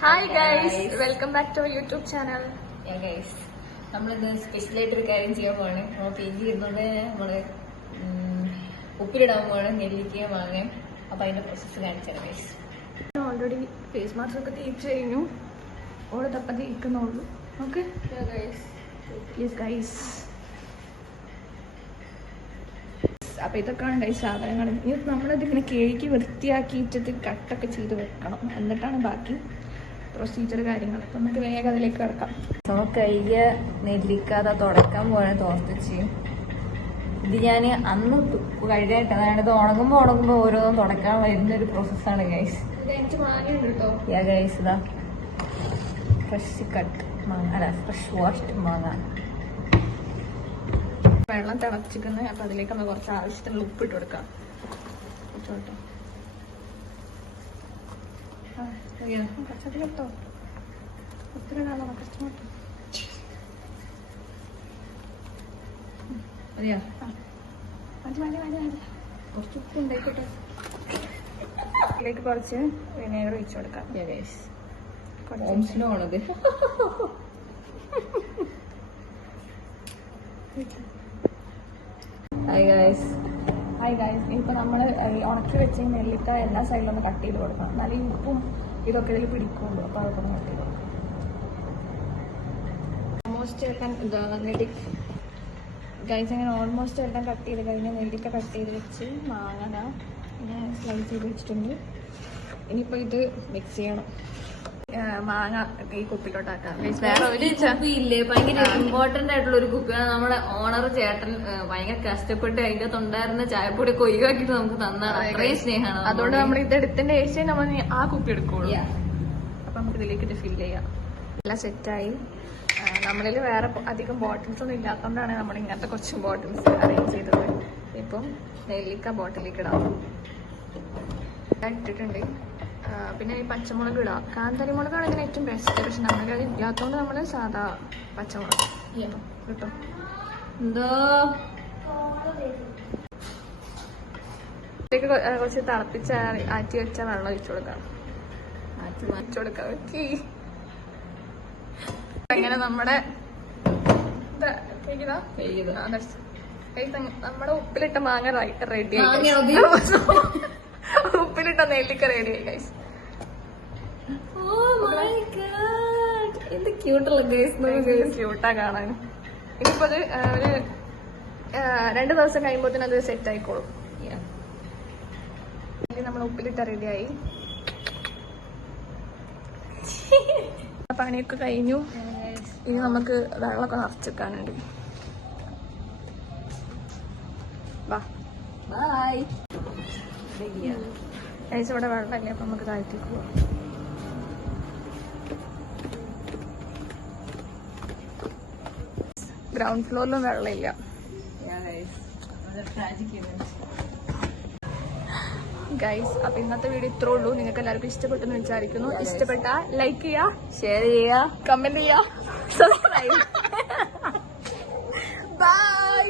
Hi guys, welcome back to YouTube channel. നമ്മളിന്ന് സ്പെഷ്യലായിട്ടൊരു കാര്യം ചെയ്യാൻ പോവാണ്. നമ്മൾ പെയിന്റ് ചെയ്യുന്നോണ്ട് നമ്മള് ഉപ്പിലിടാൻ പോവാണ് നെല്ലിക്ക വാങ്ങാൻ. അപ്പൊ അതിന്റെ പ്രോസസ്സ് കാണിച്ചാണ് ഗൈസ്. ഓൾറെഡി ഫേസ് മാസ്ക് ഒക്കെ തേച്ച് കഴിഞ്ഞു. ഓള് തപ്പം തേക്കുന്നുള്ളൂ. ഓക്കെ ഗൈസ്, അപ്പൊ ഇതൊക്കെയാണ് ഗൈസ് സാധനങ്ങൾ. ഇനി നമ്മളിതിങ്ങനെ കേക്ക് വൃത്തിയാക്കിയിട്ട് കട്ടൊക്കെ ചെയ്ത് വെക്കണം. എന്നിട്ടാണ് ബാക്കി പ്രൊസീജിയർ കാര്യങ്ങൾ. അപ്പൊ നമുക്ക് വേഗം അതിലേക്ക് കിടക്കാം. നമുക്ക് കയ്യ നെല്ലിക്ക അതാ തുടക്കാൻ പോവാണ് തോർത്തിച്ച്. ഇത് ഞാൻ അന്ന് കഴിയായിട്ട് അതാണ്. ഇത് ഉണങ്ങുമ്പോ ഓരോന്നും തുടക്കാൻ വരുന്നൊരു പ്രോസസ്സാണ് ഗൈസ്. ഗൈസ് ഇതാ ഫ്രഷ് കട്ട് മാങ്ങ, അല്ല ഫ്രഷ് വാഷ്ഡ് മാങ്ങ. വെള്ളം തിളച്ചിരിക്കുന്നത്. അപ്പൊ അതിലേക്ക് നമ്മൾ കുറച്ച് ആവശ്യത്തിനുള്ള ഉപ്പിട്ട് കൊടുക്കാം. കുറച്ചധികം കേട്ടോ, ഒത്തിരി കാണാം. കുറച്ച് മതിയോ? കുറച്ച് ഉപ്പ് ഉണ്ടായിക്കോട്ടെ. ഇതിലേക്ക് കുറച്ച് വിനേഗർ ഒഴിച്ചു കൊടുക്കാം. ഓംസിനാണത്. ഹായ് ഗൈസ്, ഇപ്പൊ നമ്മൾ ഉണക്കി വെച്ച നെല്ലിക്ക എല്ലാ സൈഡിലും ഒന്ന് കട്ട് ചെയ്ത് കൊടുക്കണം. നല്ല ഈ ഉപ്പും ഇതൊക്കെ ഇതിൽ പിടിക്കുള്ളൂ. അപ്പൊ അതൊക്കെ ഒന്ന് കട്ട് ചെയ്ത് കൊടുക്കണം. ഓൾമോസ്റ്റ് എല്ലാം ഗൈസ് അങ്ങനെ ഓൾമോസ്റ്റ് എല്ലാം കട്ട് ചെയ്ത് കഴിഞ്ഞാൽ നെല്ലിക്ക കട്ട് ചെയ്ത് വെച്ച് മാങ്ങ പിന്നെ സ്ലൈസ് ചെയ്ത് വെച്ചിട്ടുണ്ട്. ഇനിയിപ്പോ ഇത് മിക്സ് ചെയ്യണം. മാങ്ങ ഈ കുപ്പിലോട്ടാക്കാം. ഇല്ലേ, ഭയങ്കര ഇമ്പോർട്ടന്റ് ആയിട്ടുള്ള ഒരു കുപ്പിയാണ്. നമ്മുടെ ഓണർ ചേട്ടൻ ഭയങ്കര കഷ്ടപ്പെട്ട് അതിന്റെ തൊണ്ടായിരുന്ന ചായപ്പൊടി ഒക്കെ ഒഴിവാക്കിട്ട് നമുക്ക് തന്നാണ്. അത്രയും സ്നേഹമാണ്. അതുകൊണ്ട് നമ്മൾ ഇത് എടുത്തിന്റെ ശേഷം നമ്മൾ ആ കുപ്പി എടുക്കുള്ളൂ. അപ്പൊ നമുക്ക് ഇതിലേക്ക് ഫിൽ ചെയ്യാം. എല്ലാം സെറ്റായി. നമ്മളിൽ വേറെ അധികം ബോട്ടിൽസ് ഒന്നും ഇല്ലാത്തതുകൊണ്ടാണ് നമ്മൾ ഇങ്ങനത്തെ കുറച്ച് ബോട്ടിൽസ് അറേഞ്ച് ചെയ്തത്. ഇപ്പം നെല്ലിക്ക ബോട്ടിലേക്ക് ഇടാം. ഇട്ടിട്ടുണ്ട്. പിന്നെ ഈ പച്ചമുളക് ഇടാം. കാന്താരി മുളകാണ് ഇതിന് ഏറ്റവും ബെസ്റ്റ്. പക്ഷെ നമ്മൾക്ക് അത് ഇല്ലാത്തതുകൊണ്ട് നമ്മൾ സാധാ പച്ചമുളക് കിട്ടും. എന്തോ കുറച്ച് തിളപ്പിച്ച് ആറ്റി വെച്ച വെള്ളം ഒഴിച്ചു കൊടുക്കാം. ഓക്കെ, അങ്ങനെ നമ്മുടെ നമ്മുടെ ഉപ്പിലിട്ട മാങ്ങ റെഡിയായി. ഉപ്പിലിട്ട നെല്ലിക്ക റെഡിയായി ഗൈസ്. എന്ത് ക്യൂട്ടുള്ള ക്യൂട്ടാ കാണാൻ. ഇനിയിപ്പോ അത് ഒരു 2 ദിവസം കഴിയുമ്പോഴത്തേനും അത് സെറ്റ് ആയിക്കോളും. നമ്മൾ ഉപ്പിലിട്ട റെഡിയായി. പണിയൊക്കെ കഴിഞ്ഞു. ഇനി നമുക്ക് വെള്ളമൊക്കെ നിറച്ചെടുക്കാനുണ്ട്. ബൈ. ഇവിടെ വെള്ളമില്ല. അപ്പൊ നമുക്ക് താഴ്ത്തേക്ക് പോവാം. ഗ്രൗണ്ട് ഫ്ലോറിലും വെള്ളമില്ല ഗൈസ്. അപ്പൊ ഇന്നത്തെ വീഡിയോ ഇത്രേ ഉള്ളൂ. നിങ്ങൾക്ക് എല്ലാവർക്കും ഇഷ്ടപ്പെട്ടെന്ന് വിചാരിക്കുന്നു. ഇഷ്ടപ്പെട്ട ലൈക്ക് ചെയ്യുക, ഷെയർ ചെയ്യുക, കമന്റ് ചെയ്യുക, സബ്സ്ക്രൈബ്. ബൈ.